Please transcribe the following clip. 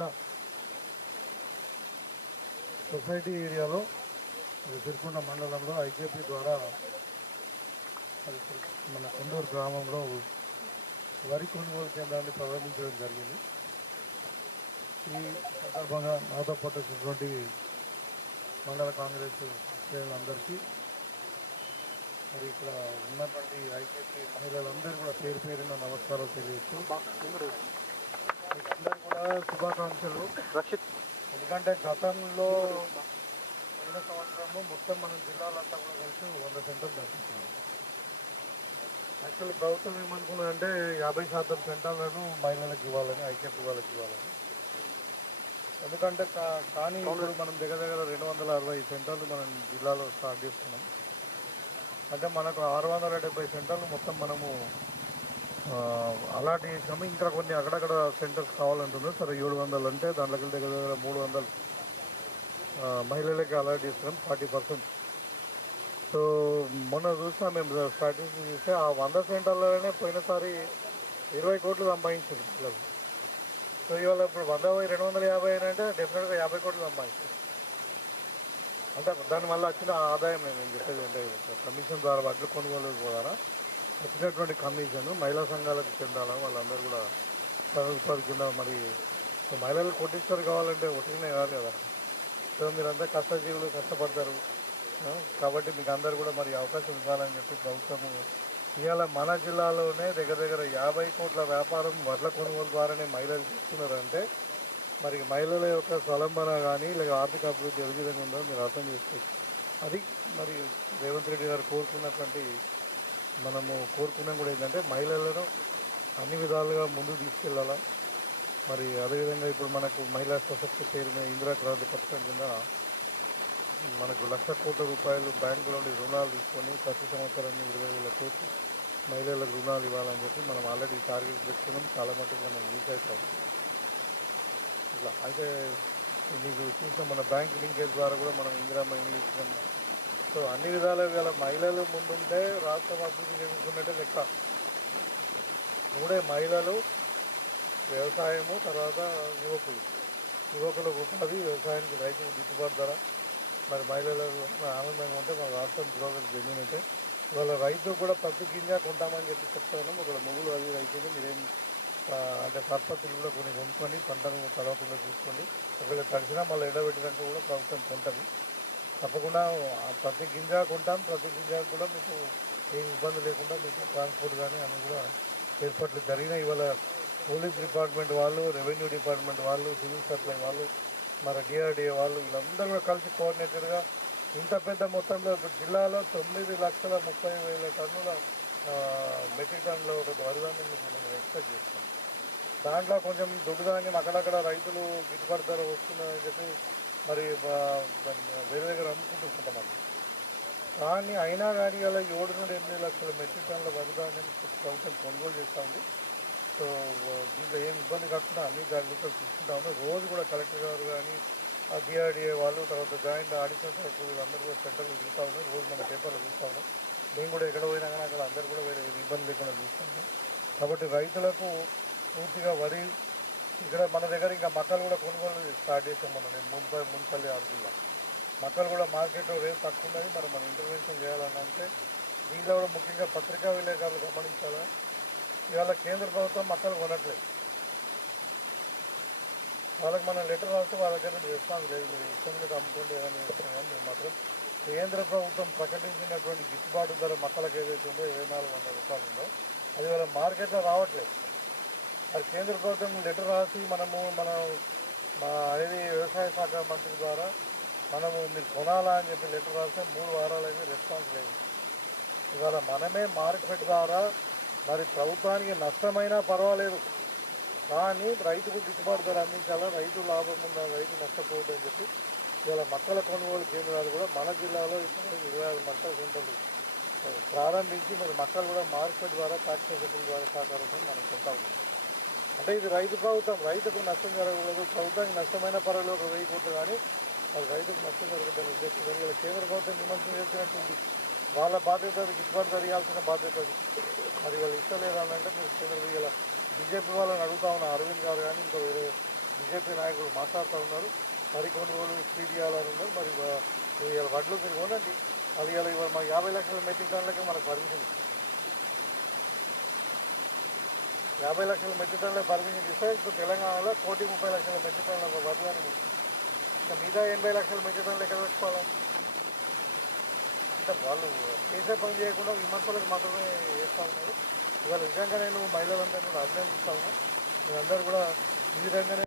Sirikonda society ఏరియాలో సిరికొండ మండలంలో IKP ద్వారా మన కొండూరు గ్రామంలో వరి కొనుగోలు కేంద్రాన్ని ప్రారంభించడం జరిగింది. ఈ సందర్భంగా నాతో పాటు వచ్చినటువంటి మండల కాంగ్రెస్ శ్రేణులందరికీ మరి ఇక్కడ ఉన్నటువంటి ఐకేపీ మహిళలందరూ కూడా పేరు పేరున నమస్కారాలు తెలియచ్చు. మీకందరూ కూడా శుభాకాంక్షలు. ఎందుకంటే గతంలో పోయిన సంవత్సరము మొత్తం మన జిల్లాలంతా కూడా కలిసి 100 సెంటర్లు దర్శించాం. యాక్చువల్లీ ప్రభుత్వం ఏమనుకున్నదంటే 50% సెంటర్లను మహిళలకు ఇవ్వాలని, ఐకేపీ వాళ్ళకి ఇవ్వాలని. ఎందుకంటే కానీ ఇప్పుడు మనం దగ్గర 260 సెంటర్లు మనం జిల్లాలో స్టార్ట్ చేస్తున్నాం. అంటే మనకు 670 సెంటర్లు మొత్తం మనము అలాట్ చేసాము. ఇంకా కొన్ని అక్కడక్కడ సెంటర్స్ కావాలంటున్నారు. సరే 700 అంటే దాంట్లోకి దగ్గర 300 మహిళలకి అలాట్ చేస్తున్నాం, 40%. సో మొన్న చూసినా మేము స్టాటిస్టిక్స్ చూస్తే ఆ 100 సెంటర్లలోనే పోయినసారి 20 కోట్లు సంపాదించారు పిల్లలు. సో ఇవాళ ఇప్పుడు 250 అంటే డెఫినెట్గా 50 కోట్లు సంపాదించారు. అంటే దానివల్ల వచ్చిన ఆదాయం నేను చెప్పేది అంటే కమిషన్ ద్వారా వడ్లు కొనుగోలు ద్వారా వచ్చినటువంటి కమిషన్ మహిళా సంఘాలకు చెందాలా, వాళ్ళందరూ కూడా ప్రభుత్వాల కింద మరి మహిళలు కోటీశ్వరు కావాలంటే ఒకటినే కాదు కదా. సో మీరంతా కష్టజీవులు కష్టపడతారు కాబట్టి మీకు అందరు కూడా మరి అవకాశం ఇవ్వాలని చెప్పి ప్రభుత్వము ఇవాళ మన జిల్లాలోనే దగ్గర 50 కోట్ల వ్యాపారం వడ్ల కొనుగోలు ద్వారానే మహిళలు చేస్తున్నారంటే మరి మహిళల యొక్క స్వలంబన కానీ లేక ఆర్థిక అభివృద్ధి ఏ విధంగా ఉందో మీరు అర్థం చేసుకోవచ్చు. అది మరి రేవంత్ రెడ్డి గారు కోరుకున్నటువంటి మనము కోరుకున్నాం కూడా ఏంటంటే మహిళలను అన్ని విధాలుగా ముందుకు తీసుకెళ్ళాలా. మరి అదేవిధంగా ఇప్పుడు మనకు మహిళా సశక్తి పేరు మీద ఇందిరా క్రాంతి పథకం కింద మనకు 1,00,000 కోట్ల రూపాయలు బ్యాంకులో రుణాలు తీసుకొని ప్రతి సంవత్సరాన్ని 20,000 కోట్లు మహిళలకు రుణాలు ఇవ్వాలని చెప్పి మనం ఆల్రెడీ టార్గెట్ పెట్టుకున్నాం. చాలా మటుకు మనం రీచ్ అవుతాం. ఇట్లా అయితే మీకు చూసిన మన బ్యాంక్ లింకేజ్ ద్వారా కూడా మనం ఇందిరామ్మ ఇల్లు ఇచ్చినాం. సో అన్ని విధాలుగా గల మహిళలు ముందుంటే రాష్ట్రం అభివృద్ధి చెందుతున్నట్టే లెక్క. మూడే మహిళలు, వ్యవసాయము, తర్వాత యువకులకు ఉపాధి, వ్యవసాయానికి రైతులకు గిట్టుబాటు ధర. మరి మహిళలకు ఆనందంగా ఉంటే మన రాష్ట్రం పురోగతి చెందినట్టే. ఇవాళ రైతు కూడా ప్రతి గింజ కొంటామని చెప్పి చెప్తాను. ఒక మొగులు అది రైతులు మీరేం అంటే సర్పత్తులు కూడా కొన్ని కొనుక్కొని పంటను తడవకుండా చూసుకోండి. ఒకవేళ తడిసినా మళ్ళీ ఎండబెట్టినాక కూడా ప్రభుత్వం కొంటుంది. తప్పకుండా ప్రతి గింజ కొంటాం. ప్రతి గింజ కూడా మీకు ఏం ఇబ్బంది లేకుండా మీకు ట్రాన్స్పోర్ట్ కానీ అన్నీ కూడా ఏర్పాట్లు జరిగినాయి. ఇవాళ పోలీస్ డిపార్ట్మెంట్ వాళ్ళు, రెవెన్యూ డిపార్ట్మెంట్ వాళ్ళు, సివిల్ సప్లై వాళ్ళు, మరి డిఆర్డిఏ వాళ్ళు వీళ్ళందరూ కూడా కలిసి కోఆర్డినేటర్గా ఇంత పెద్ద మొత్తంలో ఇప్పుడు జిల్లాలో 9,30,000 టన్నుల మెట్రిక్ టన్నుల ఒక వరిధాన్యం మనం ఎక్స్పెక్ట్ చేస్తాం. దాంట్లో కొంచెం దొడ్డు ధాన్యం అక్కడక్కడ రైతులు గిట్టుబాటు ధర వస్తుందని చెప్పి మరి వేరే దగ్గర అమ్ముకుంటున్నాం. కానీ అయినా కానీ ఇలా 7 నుండి 8 లక్షల మెట్రిక్ టన్నుల వరిధాన్యం ప్రభుత్వం కొనుగోలు చేస్తూ ఉంది. సో దీంట్లో ఏం ఇబ్బంది కాకుండా అన్ని జాగ్రత్తలు తీసుకుంటా ఉన్నాం. రోజు కూడా కలెక్టర్ గారు కానీ డిఆర్డిఏ వాళ్ళు, తర్వాత జాయింట్ ఆడిషనల్ కలెక్టర్ వీళ్ళందరూ కూడా సెంటర్లు చూస్తూ ఉన్నారు. రోజు మన పేపర్లు చూస్తూ ఉన్నాం. మేము కూడా ఎక్కడ పోయినా కానీ అక్కడ అందరూ కూడా వేరే ఇబ్బంది లేకుండా చూస్తున్నాం. కాబట్టి రైతులకు పూర్తిగా వరి ఇక్కడ మన దగ్గర ఇంకా మక్కలు కూడా కొనుగోలు స్టార్ట్ చేసాం. నేను మున్పల్లి ఆడుతున్నా మక్కలు కూడా మార్కెట్లో రేట్ తక్కువ ఉన్నది. మరి మనం ఇంటర్వెన్షన్ చేయాలంటే దీంట్లో కూడా ముఖ్యంగా పత్రికా విలేకరులు గమనించాలా. ఇవాళ కేంద్ర ప్రభుత్వం మక్కలు కొనట్లేదు. వాళ్ళకి మనం లెటర్ రాస్తే వాళ్ళ దగ్గర రెస్పాన్స్ లేదు. మీరు ఇష్టం మీద అమ్ముకోండి ఏమైనా చేస్తాం కానీ మేము మాత్రం కేంద్ర ప్రభుత్వం ప్రకటించినటువంటి గిట్టుబాటు ధర మక్కలకు ఏదైతే ఉందో 2,400 రూపాయలు ఉందో అది వాళ్ళ మార్కెట్లో రావట్లేదు. అది కేంద్ర ప్రభుత్వం లెటర్ రాసి మన అనేది వ్యవసాయ శాఖ మంత్రి ద్వారా మనము మీరు కొనాలా అని చెప్పి లెటర్ రాస్తే 3 వారాలైతే రెస్పాన్స్ లేదు. ఇవాళ మనమే మార్కెట్ ద్వారా మరి ప్రభుత్వానికి నష్టమైనా పర్వాలేదు కానీ రైతుకు గిట్టుబాటు ధర అందించాలా, రైతు లాభం ఉందా, రైతు నష్టపోవద్దు అని చెప్పి ఇవాళ మక్కల కొనుగోలు కేంద్రాలు కూడా మన జిల్లాలో ఇప్పుడు 26 మక్కల సెంటర్లు ప్రారంభించి మరి మక్కలు కూడా మార్కెట్ ద్వారా ఫ్యాక్టరీ ద్వారా సహకారంతో మనం కొంటా ఉన్నాం. అంటే ఇది రైతు ప్రభుత్వం, రైతుకు నష్టం జరగకూడదు, ప్రభుత్వానికి నష్టమైన పర్వాలేదు ఒక 1000 కోట్లు కానీ అది రైతుకు నష్టం జరుగుతుందని ఉద్దేశించి ఇలా కేంద్ర ప్రభుత్వం నిమజ్జనం చేసినట్టుంది. వాళ్ళ బాధ్యత గిట్టుబాటు జరిగాల్సిన బాధ్యత అది. మరి వాళ్ళు ఇష్టలేదనంటే మీరు కేంద్ర ఇలా బీజేపీ వాళ్ళని అడుగుతా ఉన్నా, అరవింద్ గారు కానీ ఇంకా వేరే బీజేపీ బీజేపీ నాయకులు మాట్లాడుతూ ఉన్నారు, వరి కొనుగోలు స్పీడ్ చేయాలని ఉన్నారు. మరి ఇవాళ వడ్లు మీరు కొనండి, అది ఇవాళ మాకు 50 లక్షల మెట్రిక్ టన్నులకే మనకు పర్మిషన్ ఇస్తుంది. 50 లక్షల మెట్రిక్ టన్నులకు పర్మిషన్ ఇస్తే ఇప్పుడు తెలంగాణలో 1,30,00,000 మెట్రిక్ టన్నుల వడ్లని ఉంది. ఇంకా మిగతా 80 లక్షల మెట్రిక్ టన్నులు ఎక్కడ పెట్టుకోవాలి? అంటే వాళ్ళు చేసే పని చేయకుండా విమర్శలకు మాత్రమే చేస్తూ ఉన్నారు. ఇవాళ నిజంగా నేను మహిళలందరూ కూడా అభినందిస్తూ ఉన్నాను. మీరందరూ కూడా ఈ విధంగానే